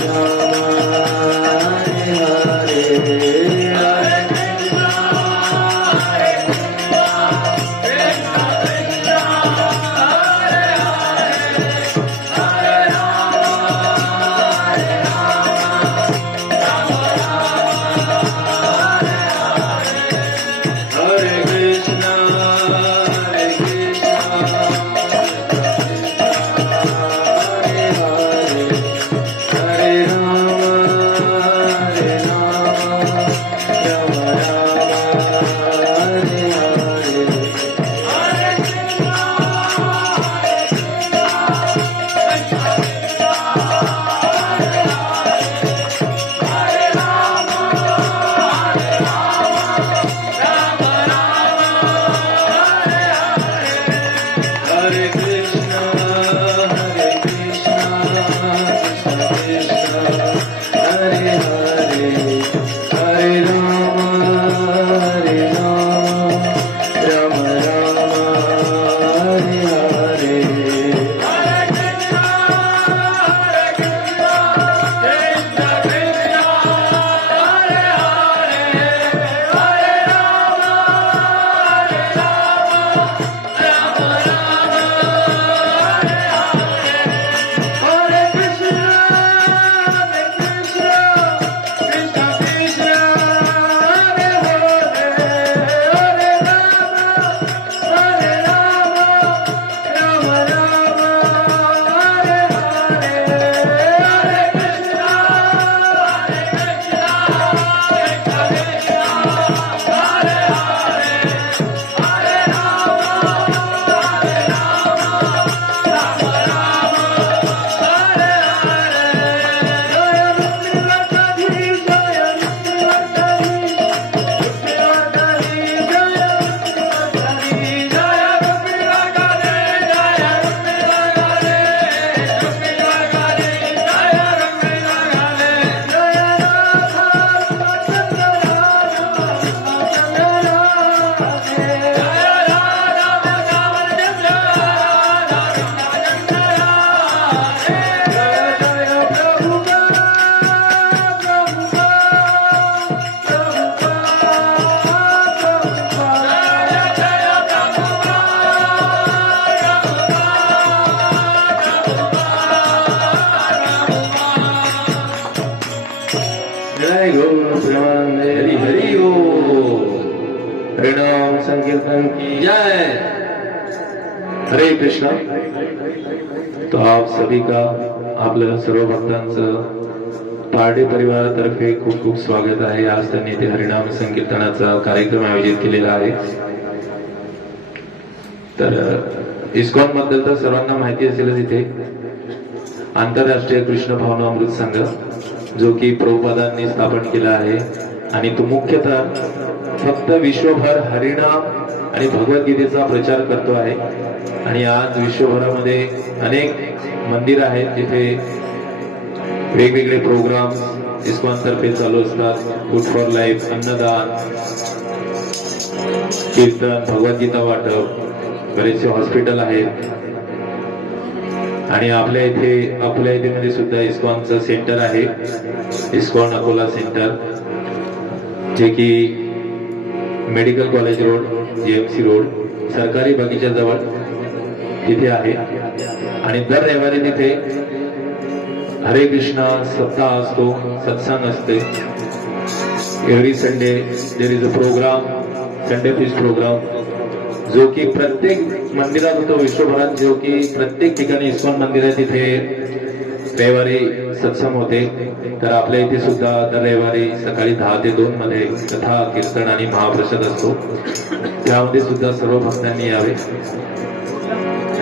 Rama जय गौर प्रेमानंद हरि हरि ओ हरिनाम संकीर्तन की जय। हरे कृष्णा। तो आप सभी का आपल्या सर्व भक्तांचं पारडी परिवारातर्फे खूप खूप स्वागत आहे। आज त्यांनी इथे हरिनाम संकीर्तनाचा कार्यक्रम आयोजित केलेला आहे। तर इस्कॉन बद्दल तर सर्वांना माहिती असेलच। इथे आंतरराष्ट्रीय कृष्ण भावना अमृत संघ जो की प्रभुपादांनी स्थापन केला आहे आणि तो मुख्यतः फक्त विश्वभर हरिनाम आणि भगवद्गीतेचा प्रचार करतो आहे। आणि आज विश्वभरामध्ये अनेक मंदिर आहेत जिथे वेगवेगळे प्रोग्राम इस्कॉन तर्फे चालू असतात। फूड फॉर लाईफ, अन्नदान, कीर्तन, भगवद्गीता वाटप, बरेचसे हॉस्पिटल आहेत। आणि आपल्या इथे अकोला येथे सुद्धा इस्कॉनचं सेंटर आहे, इस्कॉन अकोला सेंटर, जे की medical college road, GMC road, सरकारी बगीच्या जवळ तिथे आहे। आणि दर रविवारी तिथे हरे कृष्णा सप्ताह असतो, सत्संग असते। Every Sunday there is a programme, Sunday feast programme, जो की प्रत्येक मंदिरात होतो विश्वभरात, जो की प्रत्येक ठिकाणी इस्कॉन मंदिर आहे तिथे रविवारी सत्संग होते। तर आपल्या इथे सुद्धा दर रविवारी सकाळी 10 ते 2 मध्ये कथा, कीर्तन आणि महाप्रसाद असतो। त्यामध्ये सुद्धा सर्व भक्तांनी यावे।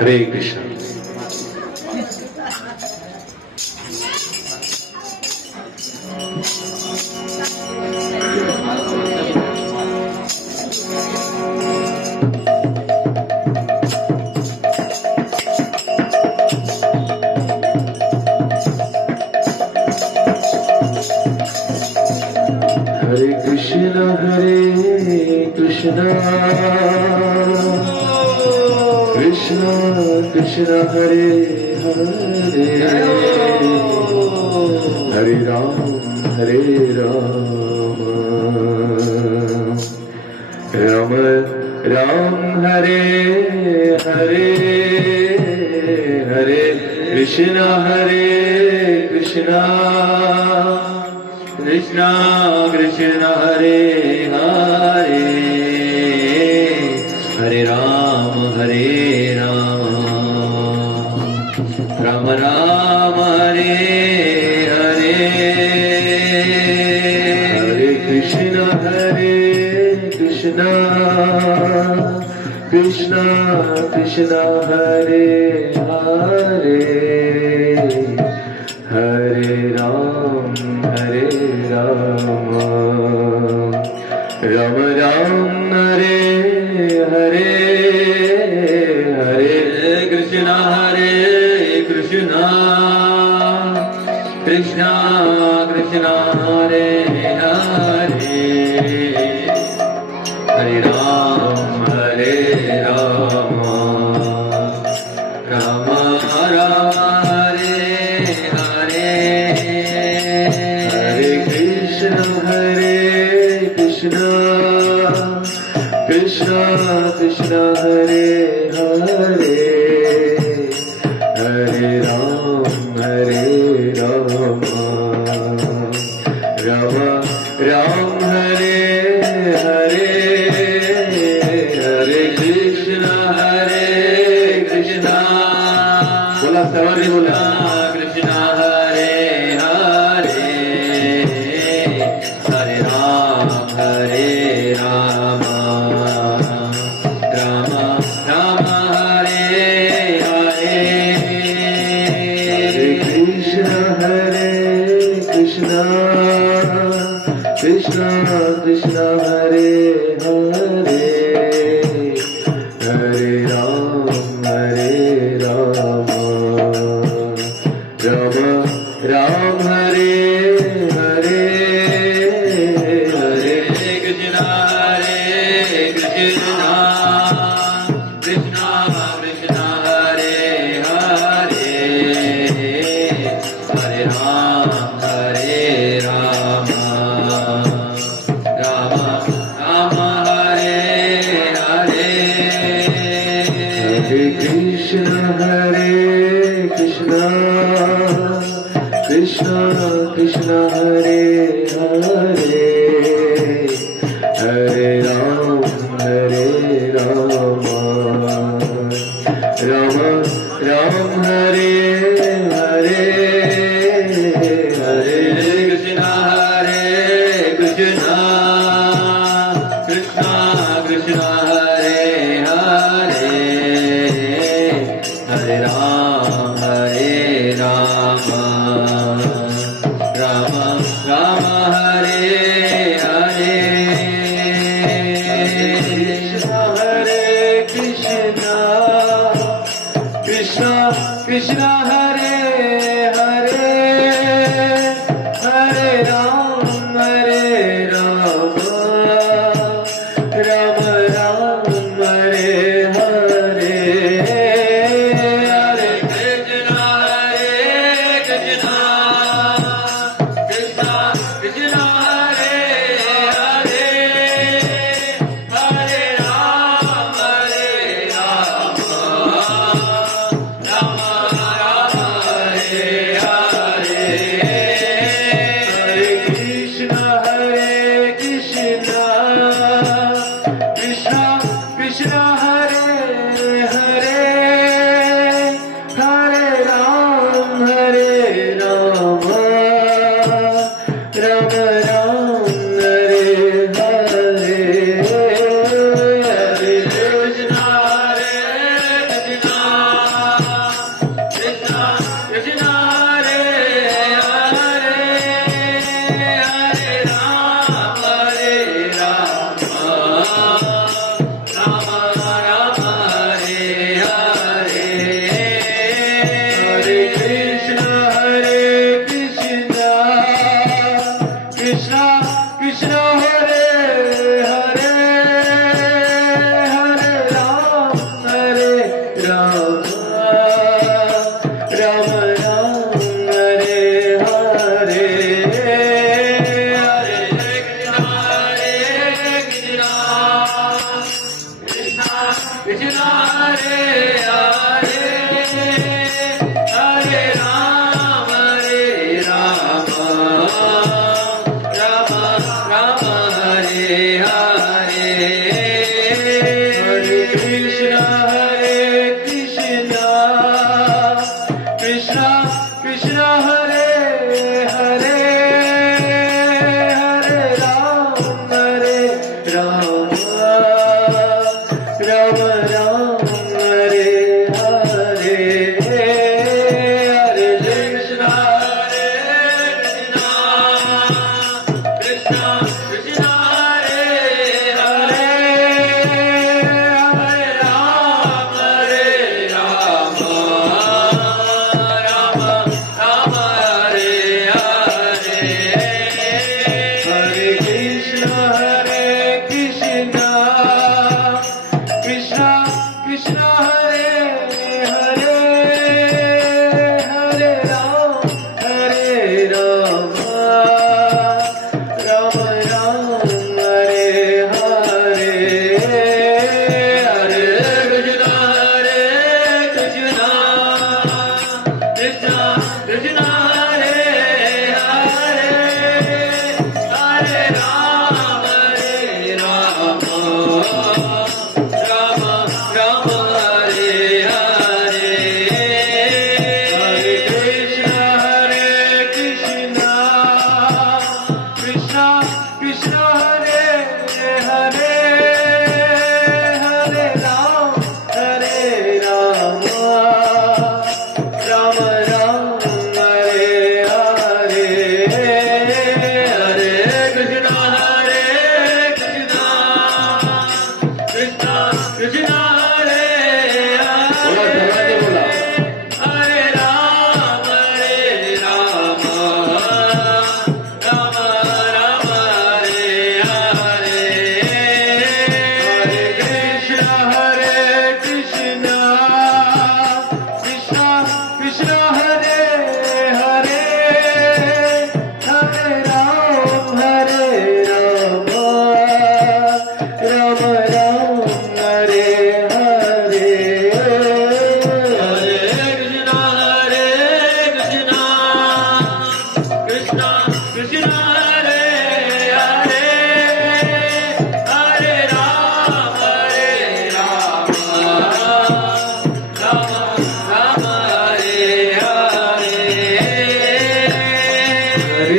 हरे कृष्ण। हरे कृष्ण कृष्ण कृष्ण हरे हरे, हरे राम राम राम हरे हरे, हरे कृष्ण कृष्ण कृष्ण हरे हरे, हरे राम राम राम हरे हरे, हरे कृष्ण कृष्ण कृष्ण हरे हरे, हरे राम राम राम हरे हरे, हरे कृष्ण कृष्ण कृष्ण हरे हरे, हरे राम राम राम हरे हरे, हरे कृष्ण कृष्ण हरे हरे, हरे राम राम हरे हरे, हरे कृष्ण बोला सर्वांनी बोला, कृष्ण हरे हरे, हरे राम राम राम हरे हरे, हरे कृष्ण कृष्ण हरे हरे, हरे राम राम हरे हरे, हरे कृष्ण कृष्ण कृष्ण हरे हरे, हरे राम राम राम हरे हरे, हरे कृष्ण कृष्ण कृष्ण हरे हरे हरे राम राम राम हरे हरे हरे कृष्ण कृष्ण कृष्ण हरे हरे हरे राम राम राम हरे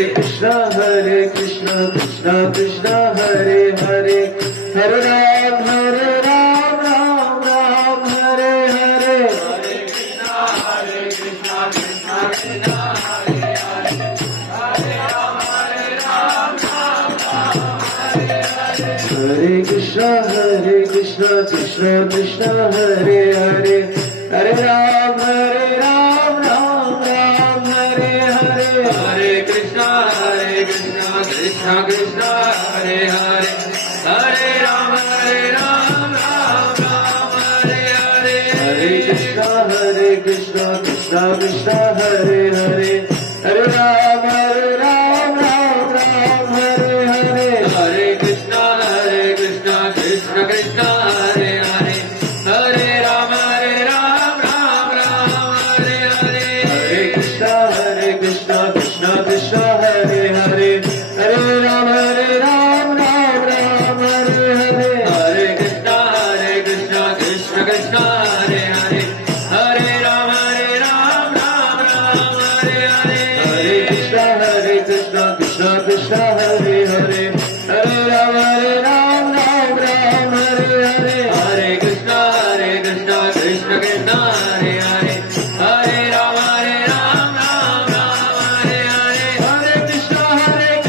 कृष्ण कृष्ण कृष्ण हरे हरे हरे राम राम राम हरे हरे हरे कृष्ण कृष्ण कृष्ण हरे हरे हरे राम राम राम हरे हरे हरे कृष्ण कृष्ण कृष्ण हरे हरे हरे राम राम राम हरे हरे हरे कृष्ण कृष्ण कृष्ण हरे हरे हरे राम राम राम हरे हरे हरे कृष्ण कृष्ण कृष्ण हरे हरे हरे राम राम हरे हरे हरे कृष्ण कृष्ण कृष्ण हरे हरे हरे राम राम हरे हरे हरे कृष्ण कृष्ण कृष्ण हरे हरे हरे राम राम हरे हरे हरे कृष्ण कृष्ण कृष्ण हरे हरे हरे राम राम हरे हरे हरे कृष्ण कृष्ण कृष्ण हरे हरे हरे राम राम हरे हरे हरे कृष्ण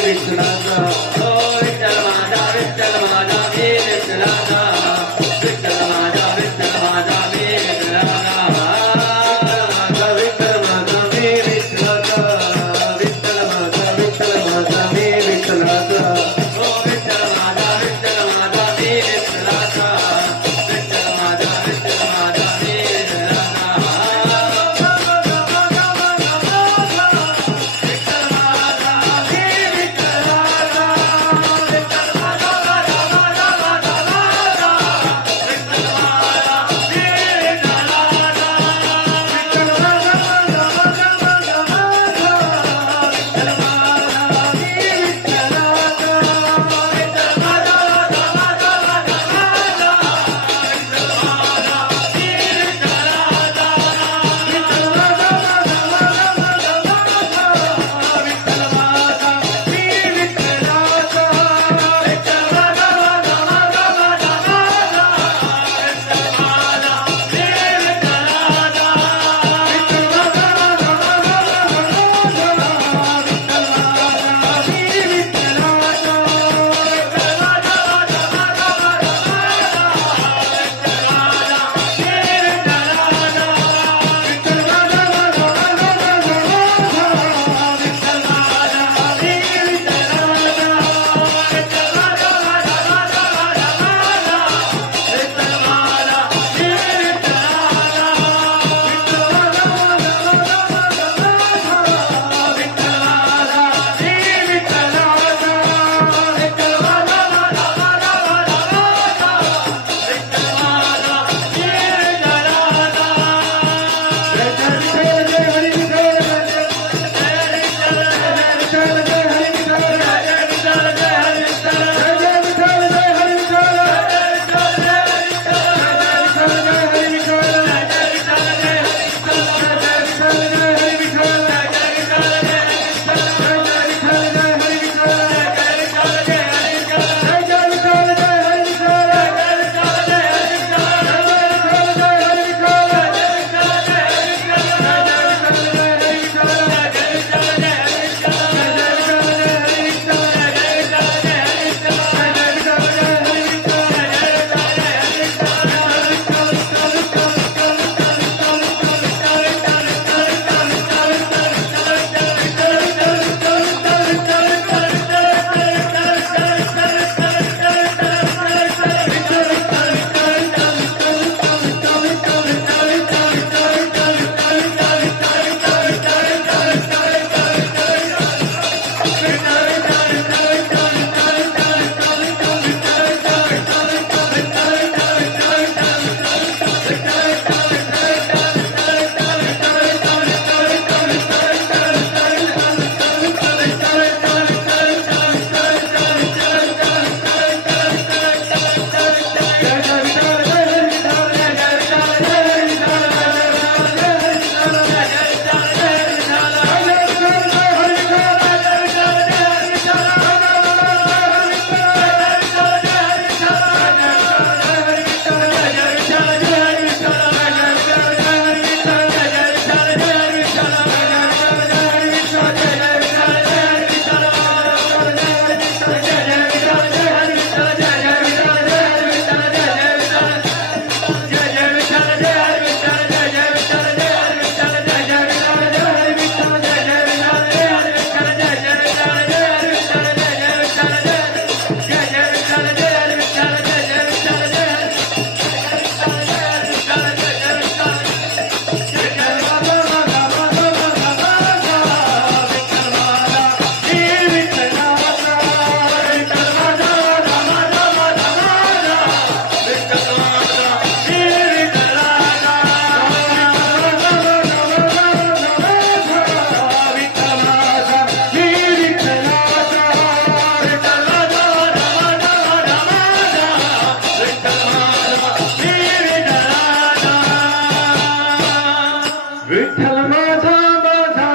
विठ्ठल माझा माझा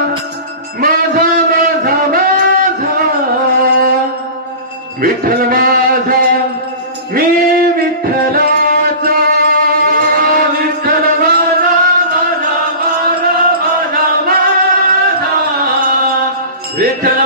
माझा माझा माझा विठ्ठल माझा मी विठ्ठलाचा विठ्ठल माझा माझा माझा माझा माझा विठ्ठल